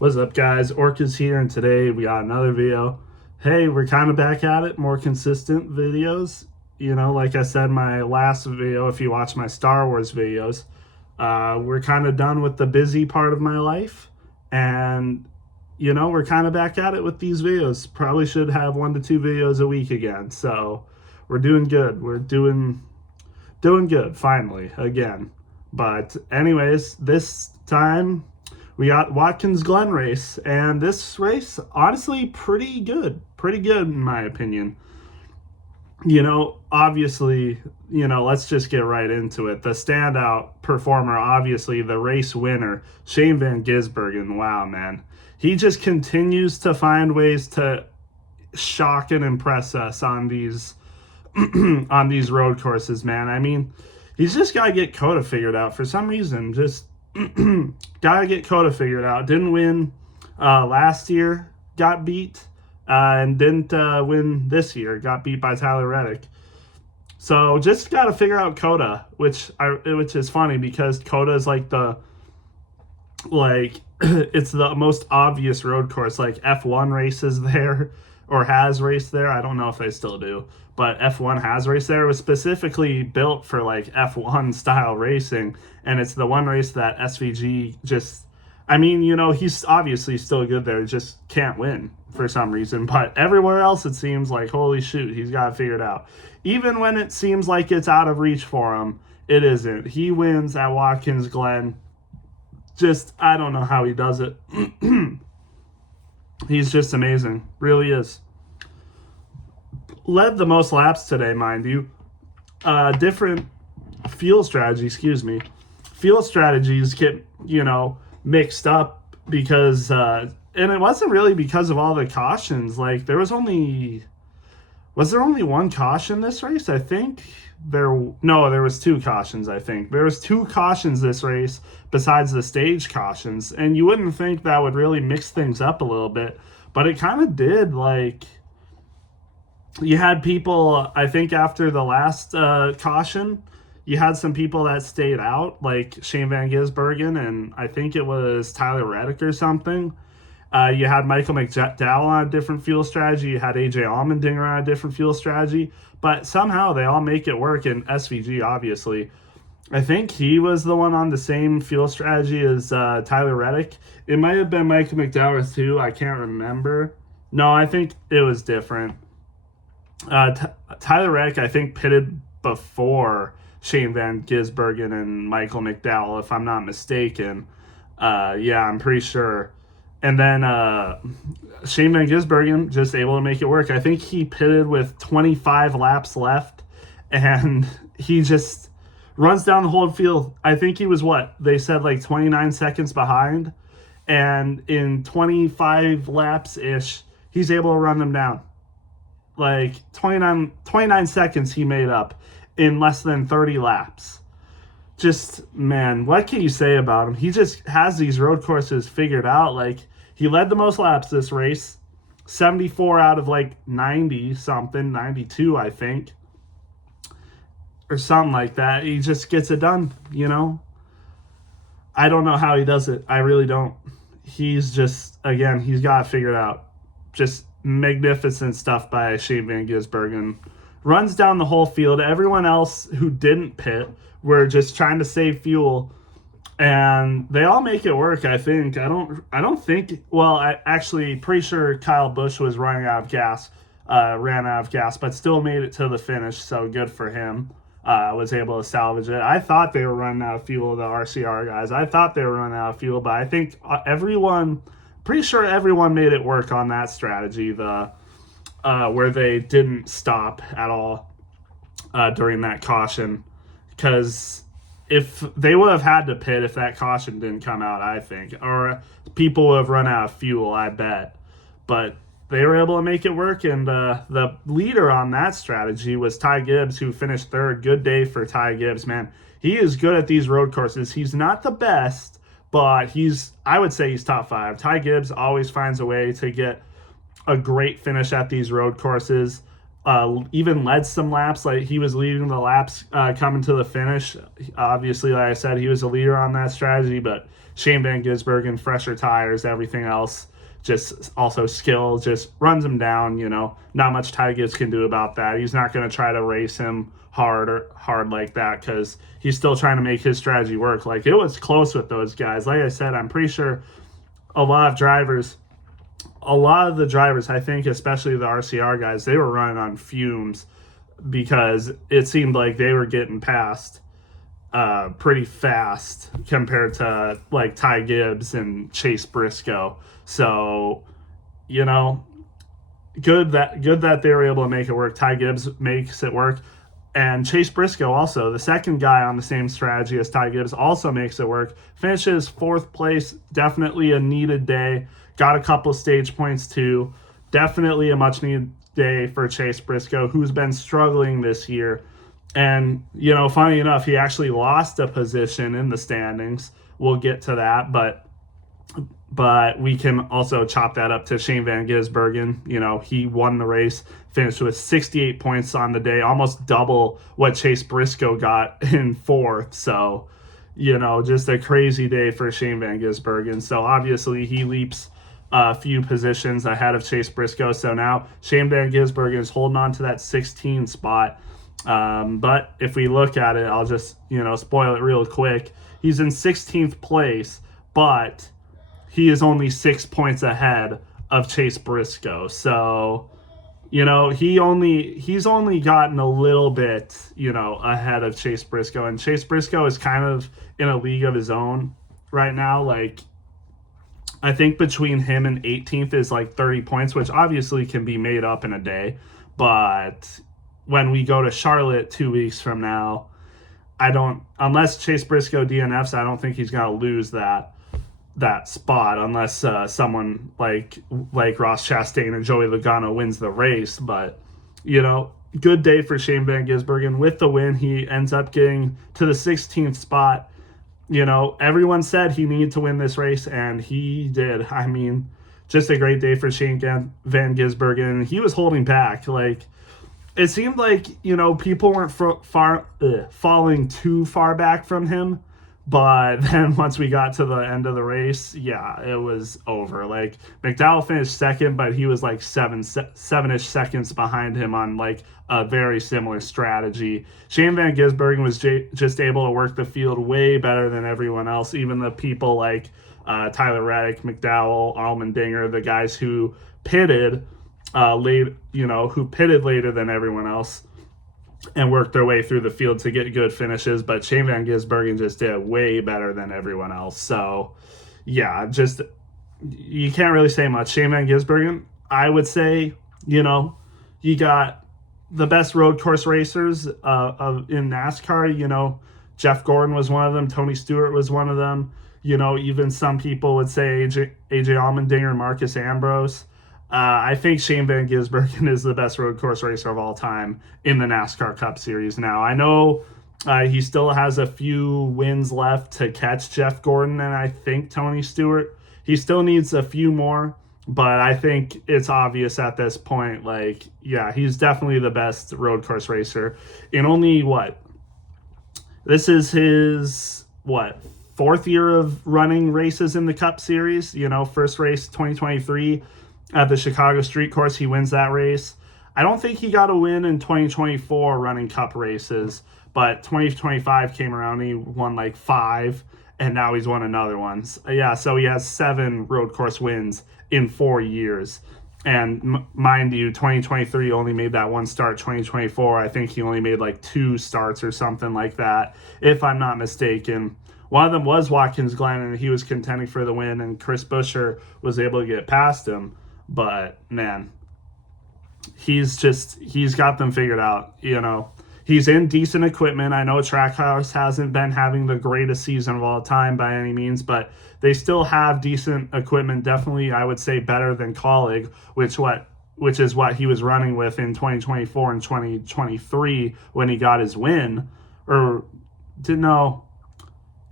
What's up, guys? Orca's here, and today we got another video. Hey, we're kind of back at it, more consistent videos. Like I said in my last video, if you watch my Star Wars videos, we're kind of done with the busy part of my life, and we're kind of back at it with these videos. Probably should have 1 to 2 videos a week again. So we're doing good. We're doing good finally again. But anyways, this time we got Watkins Glen race, and this race honestly pretty good in my opinion. Obviously, let's just get right into it. The standout performer, obviously the race winner, Shane Van Gisbergen. Wow, man, he just continues to find ways to shock and impress us on these on these road courses, man. I mean, he's just got to get Coda figured out for some reason. Just gotta get Coda figured out. Didn't win last year, got beat, and didn't win this year. Got beat by Tyler Reddick. So just gotta figure out Coda, which is funny because Coda is like it's the most obvious road course. Like F1 races there or has raced there. I don't know if they still do, but F1 has raced there. It was specifically built for like F1 style racing, and it's the one race that SVG just, I mean, he's obviously still good there, just can't win for some reason. But everywhere else, it seems like, holy shoot, he's got it figured out. Even when it seems like it's out of reach for him, it isn't. He wins at Watkins Glen. Just, I don't know how he does it. He's just amazing. Really is. Led the most laps today, mind you. Different fuel strategies, Fuel strategies get, mixed up because, and it wasn't really because of all the cautions. Like, was there only one caution this race? I think there was 2 cautions. I think there was 2 cautions this race besides the stage cautions, and you wouldn't think that would really mix things up a little bit, but it kind of did. Like, you had people, I think after the last caution, you had some people that stayed out, like Shane Van Gisbergen, and I think it was Tyler Reddick or something. You had Michael McDowell on a different fuel strategy. You had AJ Allmendinger on a different fuel strategy. But somehow they all make it work, and SVG, obviously. I think he was the one on the same fuel strategy as Tyler Reddick. It might have been Michael McDowell too. I can't remember. No, I think it was different. Tyler Reddick, I think, pitted before Shane Van Gisbergen and Michael McDowell, if I'm not mistaken. Yeah, I'm pretty sure. And then Shane Van Gisbergen just able to make it work. I think he pitted with 25 laps left, and he just runs down the whole field. I think he was they said like 29 seconds behind, and in 25 laps-ish, he's able to run them down. Like 29 seconds he made up in less than 30 laps. Just, man, what can you say about him? He just has these road courses figured out. Like, he led the most laps this race, 74 out of like 90 something, 92 I think, or something like that. He just gets it done, I don't know how he does it. I really don't. He's just, again, he's got it figured out. Just magnificent stuff by Shane Van Gisbergen. Runs down the whole field. Everyone else who didn't pit were just trying to save fuel, and they all make it work. I think. I don't think. Well, I actually pretty sure Kyle Busch was running out of gas. Ran out of gas, but still made it to the finish. So good for him. Was able to salvage it. I thought they were running out of fuel. The RCR guys. I thought they were running out of fuel, but I think pretty sure everyone made it work on that strategy. Where they didn't stop at all during that caution, because if they would have had to pit if that caution didn't come out, I think, or people would have run out of fuel, I bet. But they were able to make it work, and the leader on that strategy was Ty Gibbs, who finished 3rd. Good day for Ty Gibbs, man. He is good at these road courses. He's not the best, but I would say he's top 5. Ty Gibbs always finds a way to get a great finish at these road courses. even led some laps. Like he was leading the laps coming to the finish. Obviously, like I said, he was a leader on that strategy, but Shane Van Gisbergen, fresher tires, everything else, just also skill, just runs him down. Not much Ty Gibbs can do about that. He's not going to try to race him hard like that because he's still trying to make his strategy work. Like it was close with those guys. Like I said, I'm pretty sure a lot of the drivers, I think, especially the RCR guys, they were running on fumes because it seemed like they were getting past pretty fast compared to like Ty Gibbs and Chase Briscoe. So, good that they were able to make it work. Ty Gibbs makes it work. And Chase Briscoe also, the second guy on the same strategy as Ty Gibbs, also makes it work. Finishes 4th place, definitely a needed day. Got a couple stage points too. Definitely a much needed day for Chase Briscoe, who's been struggling this year. And, funny enough, he actually lost a position in the standings. We'll get to that, but we can also chop that up to Shane Van Gisbergen. He won the race, finished with 68 points on the day, almost double what Chase Briscoe got in 4th. So, just a crazy day for Shane Van Gisbergen. So obviously he leaps a few positions ahead of Chase Briscoe. So now Shane Van Gisbergen is holding on to that 16 spot. But if we look at it, I'll just, spoil it real quick. He's in 16th place, but he is only 6 points ahead of Chase Briscoe. So, he's only gotten a little bit, ahead of Chase Briscoe. And Chase Briscoe is kind of in a league of his own right now. Like, I think between him and 18th is like 30 points, which obviously can be made up in a day. But when we go to Charlotte 2 weeks from now, unless Chase Briscoe DNFs, I don't think he's going to lose that spot unless someone like Ross Chastain or Joey Logano wins the race. But, good day for Shane Van Gisbergen. With the win, he ends up getting to the 16th spot. Everyone said he needed to win this race, and he did. I mean, just a great day for Shane Van Gisbergen. He was holding back. Like, it seemed like, people weren't falling too far back from him. But then once we got to the end of the race, yeah, it was over. Like, McDowell finished second, but he was like seven-ish seconds behind him on like a very similar strategy. Shane Van Gisbergen was just able to work the field way better than everyone else. Even the people like Tyler Reddick, McDowell, Allmendinger, the guys who pitted later than everyone else and worked their way through the field to get good finishes. But Shane Van Gisbergen just did way better than everyone else. So, yeah, just you can't really say much. Shane Van Gisbergen, I would say, you got the best road course racers in NASCAR. Jeff Gordon was one of them. Tony Stewart was one of them. Even some people would say AJ Allmendinger, Marcus Ambrose. I think Shane Van Gisbergen is the best road course racer of all time in the NASCAR Cup Series. Now, I know he still has a few wins left to catch Jeff Gordon and I think Tony Stewart. He still needs a few more, but I think it's obvious at this point, like, yeah, he's definitely the best road course racer in only, this is his, 4th year of running races in the Cup Series. First race 2023 at the Chicago Street Course, he wins that race. I don't think he got a win in 2024 running Cup races, but 2025 came around, he won like 5, and now he's won another one. So he has 7 road course wins in 4 years. And mind you, 2023 only made that one start. 2024, I think he only made like 2 starts or something like that, if I'm not mistaken. One of them was Watkins Glen, and he was contending for the win, and Chris Buescher was able to get past him. But, man, he's got them figured out, He's in decent equipment. I know Trackhouse hasn't been having the greatest season of all time by any means, but they still have decent equipment. Definitely, I would say, better than Colleague, which is what he was running with in 2024 and 2023 when he got his win.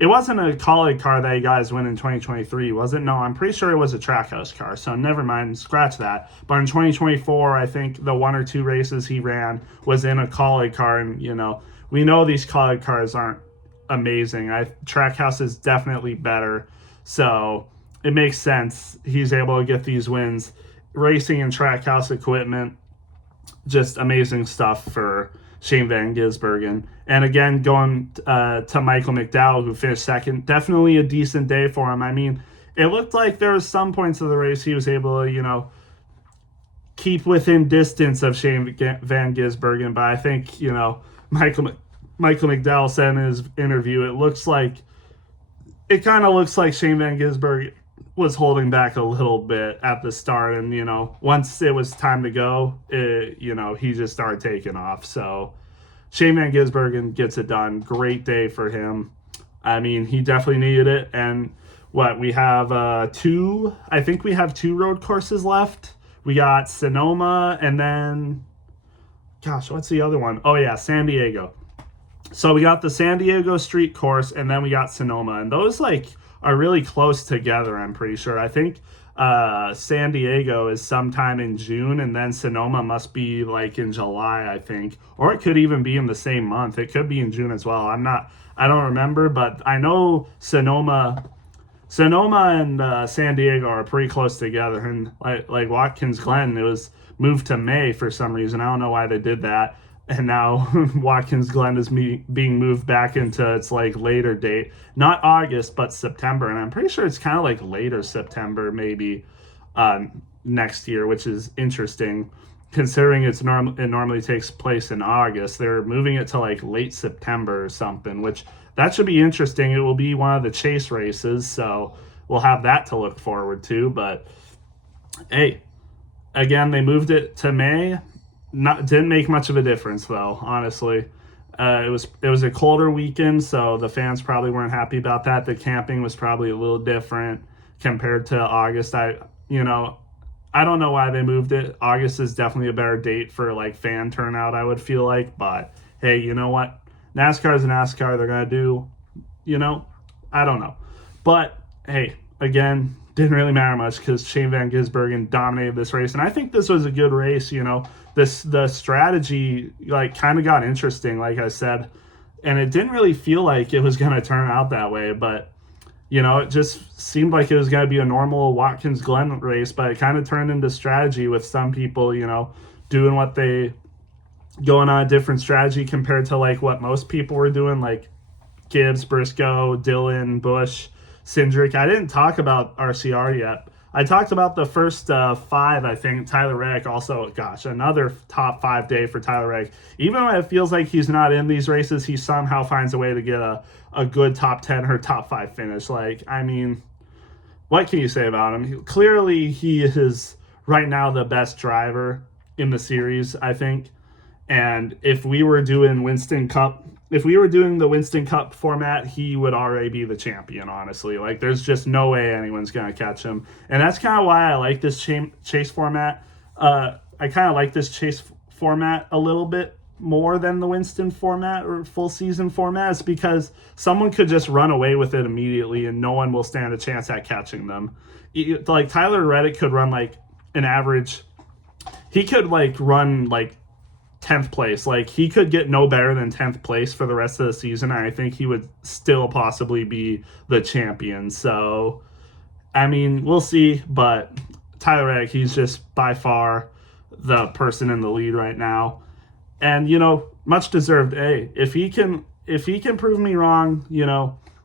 it wasn't a Kaulig car that you guys win in 2023, was it? No, I'm pretty sure it was a Trackhouse car, so never mind, scratch that. But in 2024, I think the 1 or 2 races he ran was in a Kaulig car, and we know these Kaulig cars aren't amazing. Trackhouse is definitely better, so it makes sense he's able to get these wins. Racing and Trackhouse equipment, just amazing stuff for Shane Van Gisbergen. And again, going to Michael McDowell, who finished second, definitely a decent day for him. I mean, it looked like there was some points of the race he was able to, keep within distance of Shane Van Gisbergen. But I think, Michael McDowell said in his interview, it kind of looks like Shane Van Gisbergen was holding back a little bit at the start, and once it was time to go, he just started taking off. So Shane Van Gisbergen gets it done. Great day for him. I mean, he definitely needed it. And we have two road courses left. We got Sonoma, and then what's the other one? Oh yeah, San Diego. So we got the San Diego street course, and then we got Sonoma, and those are really close together, I'm pretty sure. I think San Diego is sometime in June, and then Sonoma must be in July, I think. Or it could even be in the same month. It could be in June as well. I don't remember, but I know Sonoma and San Diego are pretty close together. And like Watkins Glen, it was moved to May for some reason. I don't know why they did that. And now Watkins Glen is being moved back into its later date, not August but September, and I'm pretty sure it's kind of later September maybe next year, which is interesting considering it normally takes place in August. They're moving it to late September or something, which that should be interesting. It will be one of the chase races, so we'll have that to look forward to. But hey, again, they moved it to May. Didn't make much of a difference though, honestly. It was a colder weekend, so the fans probably weren't happy about that. The camping was probably a little different compared to August. I don't know why they moved it. August is definitely a better date for fan turnout, I would feel like. But hey, you know what? NASCAR is NASCAR. They're gonna do, I don't know. But hey, again, didn't really matter much because Shane Van Gisbergen dominated this race, and I think this was a good race. The strategy kind of got interesting, like I said, and it didn't really feel like it was going to turn out that way, but it just seemed like it was going to be a normal Watkins Glen race, but it kind of turned into strategy with some people doing going on a different strategy compared to like what most people were doing, like Gibbs, Briscoe, Dillon, Busch, Cindric. I didn't talk about RCR yet. I talked about the first 5, I think. Tyler Reddick also, another top 5 day for Tyler Reddick. Even when it feels like he's not in these races, he somehow finds a way to get a good top 10 or top 5 finish. I mean, what can you say about him? Clearly, he is right now the best driver in the series, I think. And if we were doing the Winston Cup format, he would already be the champion, honestly. There's just no way anyone's going to catch him. And that's kind of why I like this chase format. I kind of like this chase format a little bit more than the Winston format or full season format. It's because someone could just run away with it immediately and no one will stand a chance at catching them. Tyler Reddick could run an average. He could run 10th place. He could get no better than 10th place for the rest of the season, and I think he would still possibly be the champion. So, I mean, we'll see, but Tyler Reddick, he's just by far the person in the lead right now. And, much deserved. If he can prove me wrong,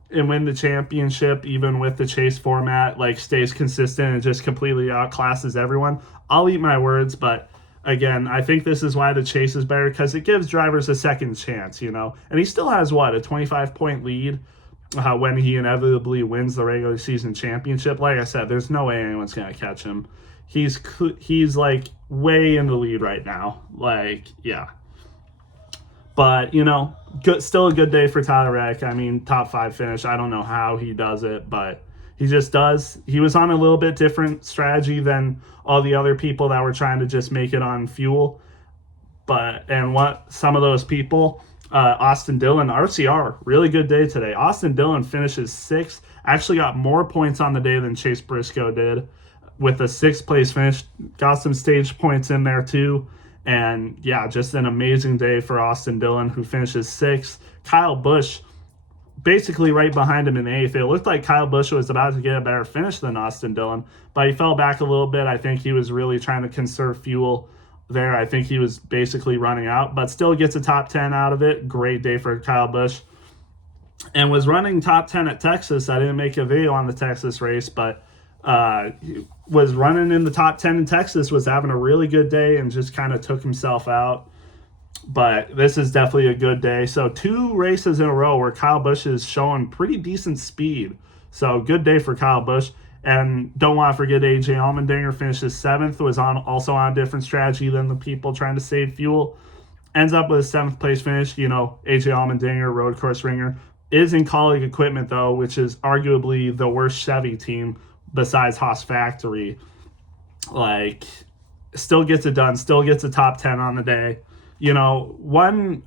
and win the championship, even with the chase format, stays consistent and just completely outclasses everyone, I'll eat my words, but again, I think this is why the chase is better, because it gives drivers a second chance, And he still has, a 25-point lead when he inevitably wins the regular season championship. Like I said, there's no way anyone's going to catch him. He's way in the lead right now. Yeah. But, still a good day for Tyler Reddick. I mean, top 5 finish. I don't know how he does it, but he just does. He was on a little bit different strategy than all the other people that were trying to just make it on fuel. And what some of those people, Austin Dillon, RCR, really good day today. Austin Dillon finishes sixth, actually got more points on the day than Chase Briscoe did with a sixth place finish. Got some stage points in there too. And yeah, just an amazing day for Austin Dillon, who finishes sixth. Kyle Busch, basically right behind him in eighth. It looked like Kyle Busch was about to get a better finish than Austin Dillon, but he fell back a little bit. I think he was really trying to conserve fuel there. I think he was basically running out, but still gets a top 10 out of it. Great day for Kyle Busch. And was running top 10 at Texas. I didn't make a video on the Texas race, but was running in the top 10 in Texas, was having a really good day and just kind of took himself out. But this is definitely a good day. So 2 races in a row where Kyle Busch is showing pretty decent speed. So good day for Kyle Busch. And don't want to forget AJ Allmendinger finishes 7th, was also on a different strategy than the people trying to save fuel. Ends up with a 7th place finish. You know, AJ Allmendinger, road course ringer, is in Colleague Equipment though, which is arguably the worst Chevy team besides Haas Factory. Like, still gets it done, still gets a top 10 on the day. You know,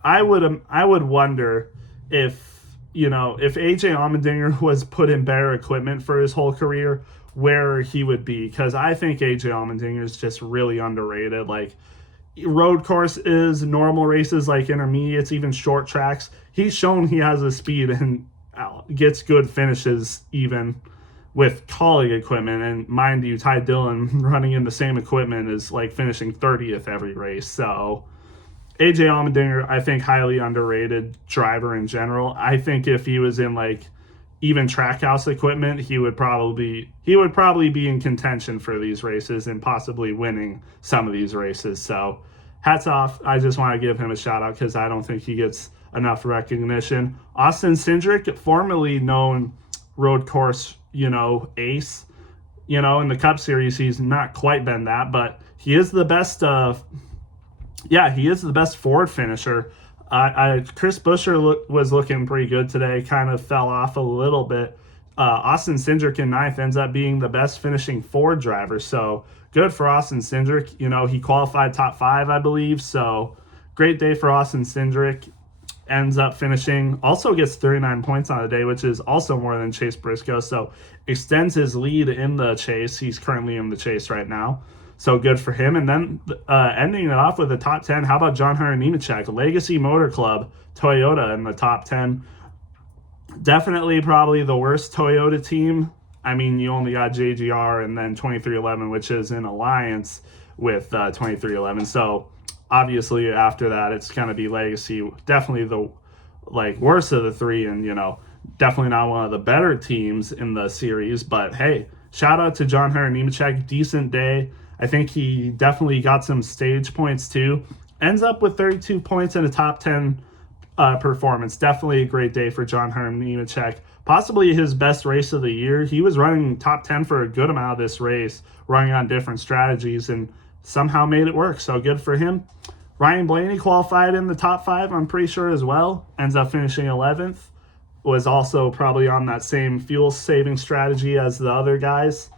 I would wonder if, you know, if AJ Allmendinger was put in better equipment for his whole career, where he would be. Because I think AJ Allmendinger is just really underrated. Like, road course is normal races, like intermediates, even short tracks. He's shown he has the speed and gets good finishes even with Colleague Equipment. And mind you, Ty Dillon running in the same equipment is like finishing 30th every race. So AJ Allmendinger, I think, highly underrated driver in general. I think if he was in like even Trackhouse equipment, he would probably be in contention for these races and possibly winning some of these races. So hats off. I just want to give him a shout out because I don't think he gets enough recognition. Austin Cindric, formerly known road course, you know, ace. You know, in the Cup Series, he's not quite been that, but he is the best. He is the best Ford finisher. Chris Buescher was looking pretty good today, kind of fell off a little bit. Austin Cindric in 9th ends up being the best finishing Ford driver. So good for Austin Cindric. You know, he qualified top 5, I believe. So great day for Austin Cindric. Ends up finishing, also gets 39 points on the day, which is also more than Chase Briscoe. So extends his lead in the chase. He's currently in the chase right now. So good for him. And then ending it off with the top 10, how about John Hunter Nemechek, Legacy Motor Club, Toyota in the top 10. Definitely probably the worst Toyota team. I mean, you only got JGR and then 2311, which is in alliance with 2311. So obviously after that, it's going to be Legacy. Definitely the worst of the 3, and, you know, definitely not one of the better teams in the series. But hey, shout out to John Hunter Nemechek. Decent day. I think he definitely got some stage points too. Ends up with 32 points in a top 10 performance. Definitely a great day for John Hunter Nemechek. Possibly his best race of the year. He was running top 10 for a good amount of this race, running on different strategies, and somehow made it work. So good for him. Ryan Blaney qualified in the top 5, I'm pretty sure, as well. Ends up finishing 11th. Was also probably on that same fuel saving strategy as the other guys.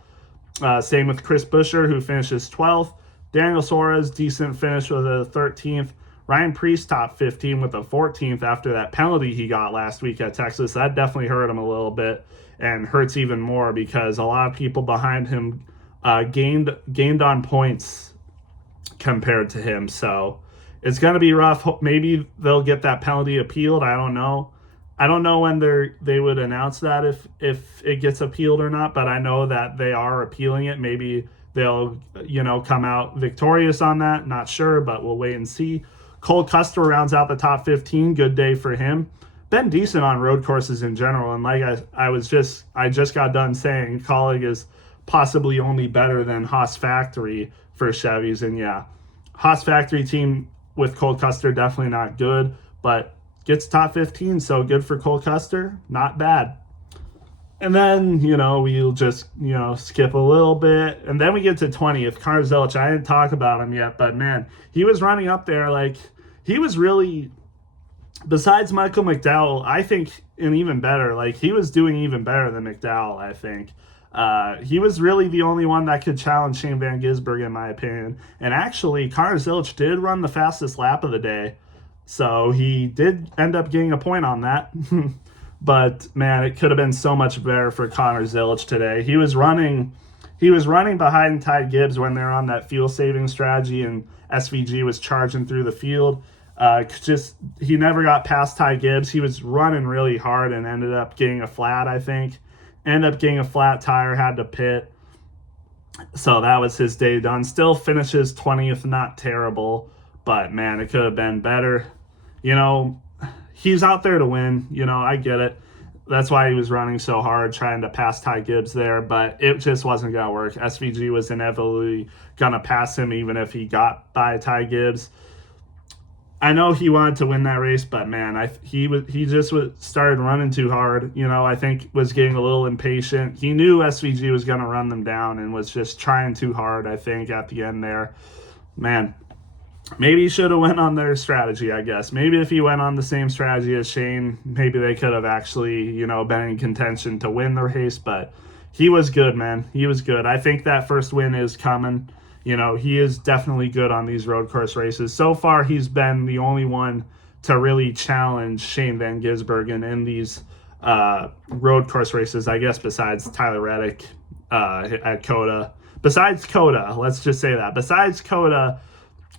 Same with Chris Buescher, who finishes 12th. Daniel Suarez, decent finish with a 13th. Ryan Preece, top 15 with a 14th after that penalty he got last week at Texas. That definitely hurt him a little bit, and hurts even more because a lot of people behind him gained on points compared to him. So it's going to be rough. Maybe they'll get that penalty appealed. I don't know. I don't know when they would announce that if it gets appealed or not, but I know that they are appealing it. Maybe they'll, you know, come out victorious on that. Not sure, but we'll wait and see. Cole Custer rounds out the top 15. Good day for him. Been decent on road courses in general, and like I just got done saying, Colleague is possibly only better than Haas Factory for Chevys, and yeah, Haas Factory team with Cole Custer definitely not good, but gets top 15, so good for Cole Custer. Not bad. And then, you know, we'll just, you know, skip a little bit. And then we get to 20th. Connor Zelich, I didn't talk about him yet, but man, he was running up there. Like, he was really, besides Michael McDowell, I think, and even better, like, he was doing even better than McDowell, I think. He was really the only one that could challenge Shane Van Gisbergen, in my opinion. And actually, Connor Zelich did run the fastest lap of the day. So he did end up getting a point on that. But man, it could have been so much better for Connor Zilic today. He was running behind Ty Gibbs when they're on that fuel saving strategy, and SVG was charging through the field. He never got past Ty Gibbs. He was running really hard and ended up getting a flat, I think. Ended up getting a flat tire, had to pit. So that was his day done. Still finishes 20th, not terrible, but man, it could have been better. You know, he's out there to win. You know, I get it. That's why he was running so hard, trying to pass Ty Gibbs there, but it just wasn't going to work. SVG was inevitably going to pass him even if he got by Ty Gibbs. I know he wanted to win that race, but man, he just started running too hard. You know, I think was getting a little impatient. He knew SVG was going to run them down and was just trying too hard, I think, at the end there. Man, maybe he should have went on their strategy, I guess. Maybe if he went on the same strategy as Shane, maybe they could have actually, been in contention to win the race. But he was good, man. He was good. I think that first win is coming. He is definitely good on these road course races. So far, he's been the only one to really challenge Shane Van Gisbergen in these road course races, I guess, besides Tyler Reddick at COTA. Besides COTA, let's just say that. Besides COTA,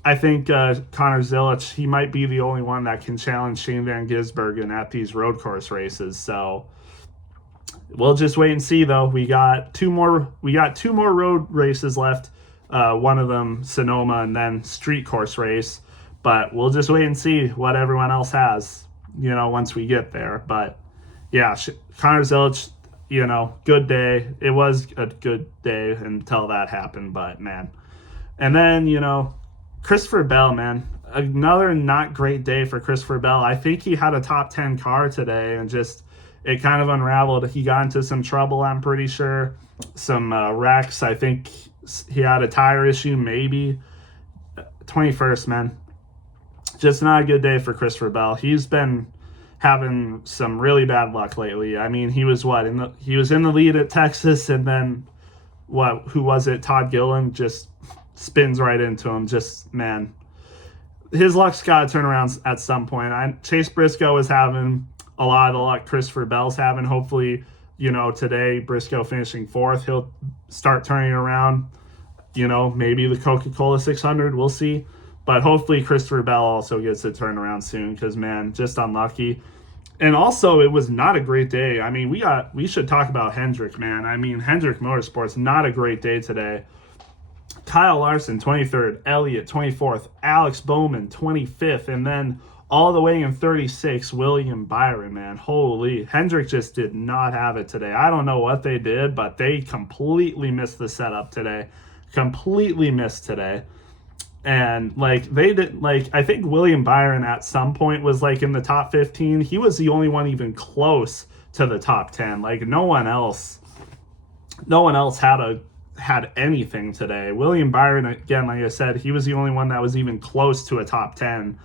I think Connor Zilic, he might be the only one that can challenge Shane Van Gisbergen at these road course races. So we'll just wait and see, though. We got two more road races left. One of them Sonoma and then street course race. But we'll just wait and see what everyone else has, once we get there. But yeah, Connor Zilic, good day. It was a good day until that happened, but man. And then, Christopher Bell, man, another not great day for Christopher Bell. I think he had a top 10 car today and just it kind of unraveled. He got into some trouble, I'm pretty sure. Some wrecks. I think he had a tire issue, maybe. 21st, man. Just not a good day for Christopher Bell. He's been having some really bad luck lately. I mean, he was he was in the lead at Texas, and then who was it? Todd Gillen just spins right into him. Just, man, his luck's got to turn around at some point. Chase Briscoe is having a lot of the luck Christopher Bell's having. Hopefully, today, Briscoe finishing 4th, he'll start turning around. Maybe the Coca-Cola 600, we'll see. But hopefully Christopher Bell also gets to turn around soon because, man, just unlucky. And also, it was not a great day. I mean, we should talk about Hendrick, man. I mean, Hendrick Motorsports, not a great day today. Kyle Larson, 23rd. Elliott, 24th. Alex Bowman, 25th. And then all the way in 36, William Byron, man. Holy. Hendrick just did not have it today. I don't know what they did, but they completely missed the setup today. Completely missed today. And, I think William Byron at some point was, in the top 15. He was the only one even close to the top 10. No one else had anything today. William Byron, again, like I said, he was the only one that was even close to a top 10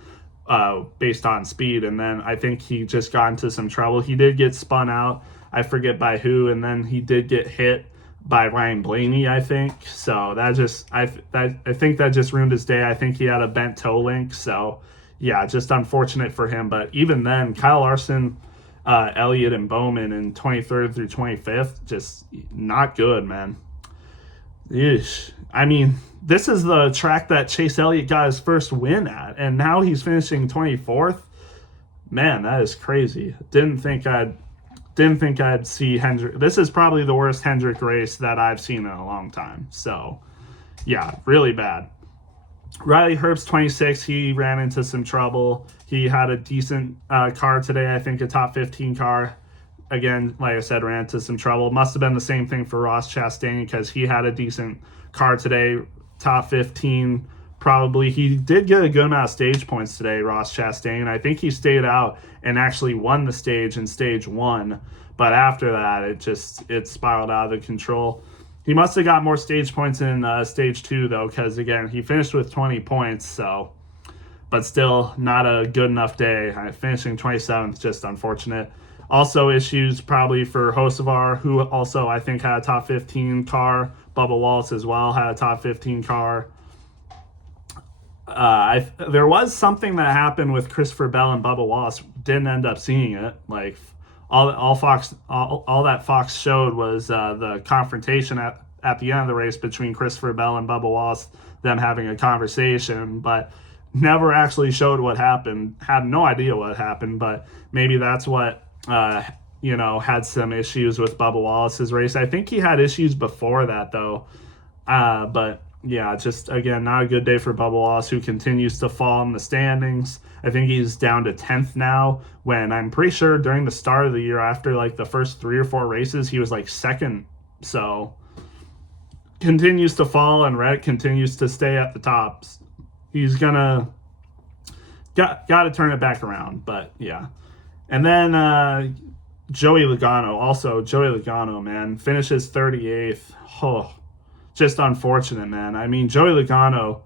based on speed. And then I think he just got into some trouble. He did get spun out. I forget by who. And then he did get hit by Ryan Blaney, I think. So I think that just ruined his day. I think he had a bent toe link. So yeah, just unfortunate for him. But even then, Kyle Larson, Elliott, and Bowman in 23rd through 25th, just not good, man. Eesh. I mean, this is the track that Chase Elliott got his first win at, and now he's finishing 24th. Man, that is crazy. Didn't think I'd see Hendrick. This is probably the worst Hendrick race that I've seen in a long time. So, yeah, really bad. Riley Herbst, 26. He ran into some trouble. He had a decent car today, I think a top 15 car. Again, like I said, ran into some trouble. Must have been the same thing for Ross Chastain because he had a decent car today, top 15 probably. He did get a good amount of stage points today, Ross Chastain. I think he stayed out and actually won the stage in stage 1. But after that, it spiraled out of control. He must have got more stage points in stage 2, though, because, again, he finished with 20 points. So, but still not a good enough day. Finishing 27th, just unfortunate. Also issues probably for Hocevar, who also I think had a top 15 car. Bubba Wallace as well had a top 15 car. There was something that happened with Christopher Bell and Bubba Wallace. Didn't end up seeing it. Like all that Fox showed was the confrontation at the end of the race between Christopher Bell and Bubba Wallace, them having a conversation, but never actually showed what happened. Had no idea what happened, but maybe that's what had some issues with Bubba Wallace's race. I think he had issues before that though. But yeah, just again, not a good day for Bubba Wallace, who continues to fall in the standings. I think he's down to 10th now, when I'm pretty sure during the start of the year, after like the first 3 or 4 races, he was like second. So continues to fall, and Reddick continues to stay at the tops. He's gonna got to turn it back around. But yeah, and then Joey Logano, man, finishes 38th. Oh, just unfortunate, man. I mean, Joey Logano,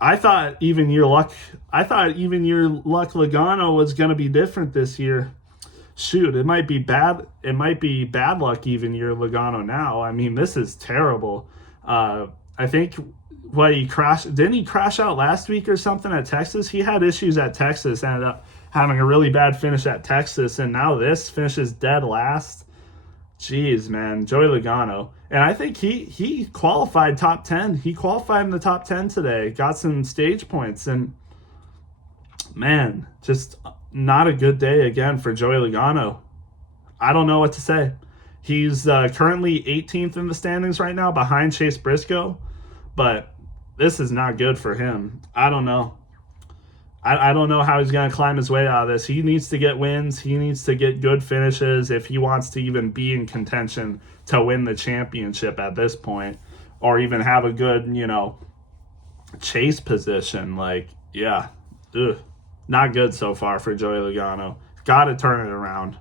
I thought even year luck Logano was going to be different this year. Shoot, it might be bad luck even year Logano now. I mean, this is terrible. I think didn't he crash out last week or something at Texas? He had issues at Texas, ended up having a really bad finish at Texas, and now this finishes dead last. Jeez, man, Joey Logano. And I think he qualified top 10. He qualified in the top 10 today, got some stage points, and man, just not a good day again for Joey Logano. I don't know what to say. He's currently 18th in the standings right now, behind Chase Briscoe, but this is not good for him. I don't know. I don't know how he's going to climb his way out of this. He needs to get wins. He needs to get good finishes if he wants to even be in contention to win the championship at this point, or even have a good, chase position. Like, yeah, not good so far for Joey Logano. Got to turn it around.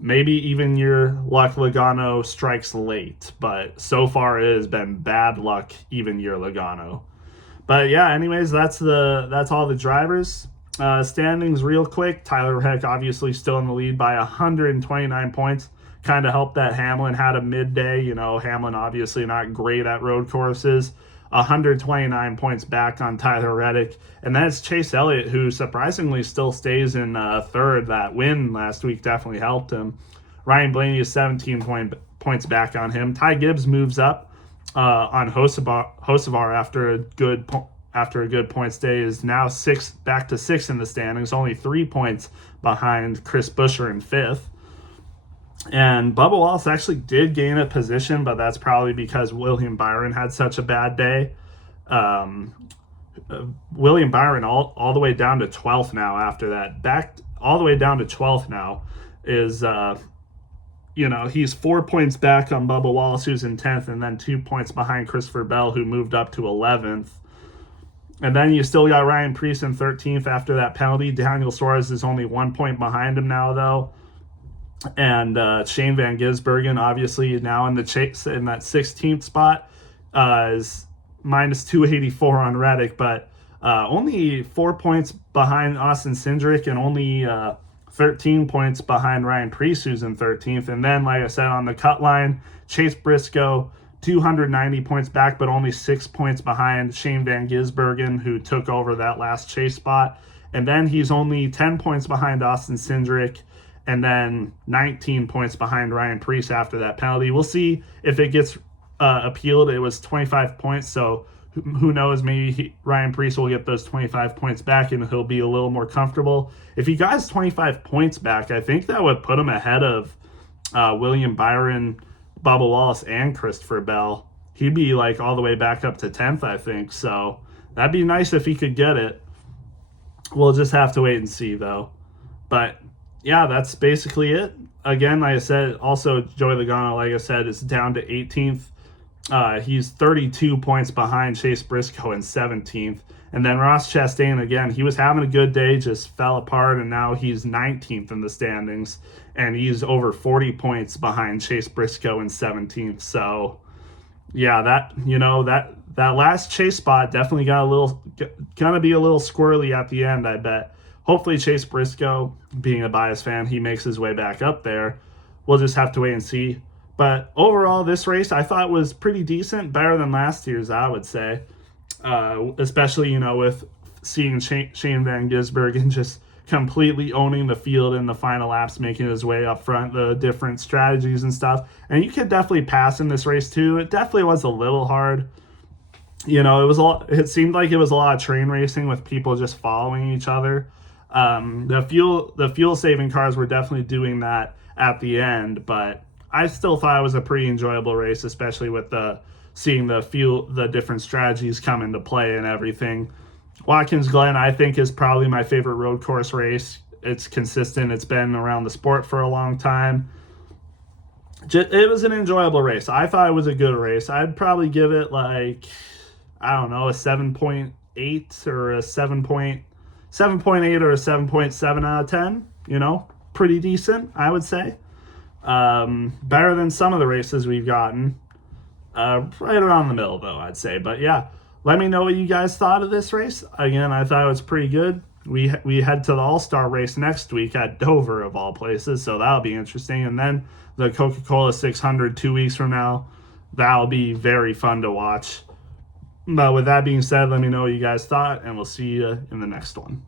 Maybe even your luck Logano strikes late, but so far it has been bad luck even year Logano. But yeah, anyways, that's all the drivers. Standings real quick. Tyler Reddick obviously still in the lead by 129 points. Kind of helped that Hamlin had a midday. Hamlin obviously not great at road courses. 129 points back on Tyler Reddick. And then it's Chase Elliott, who surprisingly still stays in third. That win last week definitely helped him. Ryan Blaney is 17 points back on him. Ty Gibbs moves up on Hocevar after a good points day, is now back to 6 in the standings, only 3 points behind Chris Buescher in 5th. And Bubba Wallace actually did gain a position, but that's probably because William Byron had such a bad day. William Byron all the way down to 12th now after that. Back all the way down to 12th now is, he's 4 points back on Bubba Wallace, who's in 10th, and then 2 points behind Christopher Bell, who moved up to 11th. And then you still got Ryan Preece in 13th after that penalty. Daniel Suarez is only 1 point behind him now, though. And Shane Van Gisbergen, obviously now in that 16th spot, is minus 284 on Reddick, but only 4 points behind Austin Cindric, and only 13 points behind Ryan Preece, who's in 13th. And then, like I said, on the cut line, Chase Briscoe, 290 points back, but only 6 points behind Shane Van Gisbergen, who took over that last chase spot. And then he's only 10 points behind Austin Cindric, and then 19 points behind Ryan Preece after that penalty. We'll see if it gets appealed. It was 25 points, so who knows, maybe Ryan Preece will get those 25 points back and he'll be a little more comfortable. If he got his 25 points back, I think that would put him ahead of William Byron, Bubba Wallace, and Christopher Bell. He'd be like all the way back up to 10th, I think. So that'd be nice if he could get it. We'll just have to wait and see, though. But yeah, that's basically it. Again, like I said, also Joey Logano, like I said, is down to 18th. He's 32 points behind Chase Briscoe in 17th. And then Ross Chastain, again, he was having a good day, just fell apart, and now he's 19th in the standings. And he's over 40 points behind Chase Briscoe in 17th. So, yeah, that last chase spot definitely gonna be a little squirrely at the end, I bet. Hopefully Chase Briscoe, being a biased fan, he makes his way back up there. We'll just have to wait and see. But overall, this race I thought was pretty decent, better than last year's, I would say. especially, with seeing Shane Van Gisbergen just completely owning the field in the final laps, making his way up front, the different strategies and stuff. And you could definitely pass in this race too. It definitely was a little hard. It seemed like it was a lot of train racing with people just following each other. The fuel saving cars were definitely doing that at the end, but I still thought it was a pretty enjoyable race, especially with seeing the different strategies come into play and everything. Watkins Glen, I think, is probably my favorite road course race. It's consistent. It's been around the sport for a long time. It was an enjoyable race. I thought it was a good race. I'd probably give it like, I don't know, a 7.8 or a 7.8 or a 7.7 out of 10. Pretty decent, I would say. Better than some of the races we've gotten. Right around the middle, though, I'd say. But yeah, let me know what you guys thought of this race. Again, I thought it was pretty good. We head to the All-Star race next week at Dover, of all places, so that'll be interesting. And then the Coca-Cola 600 2 weeks from now. That'll be very fun to watch. But with that being said, let me know what you guys thought, and we'll see you in the next one.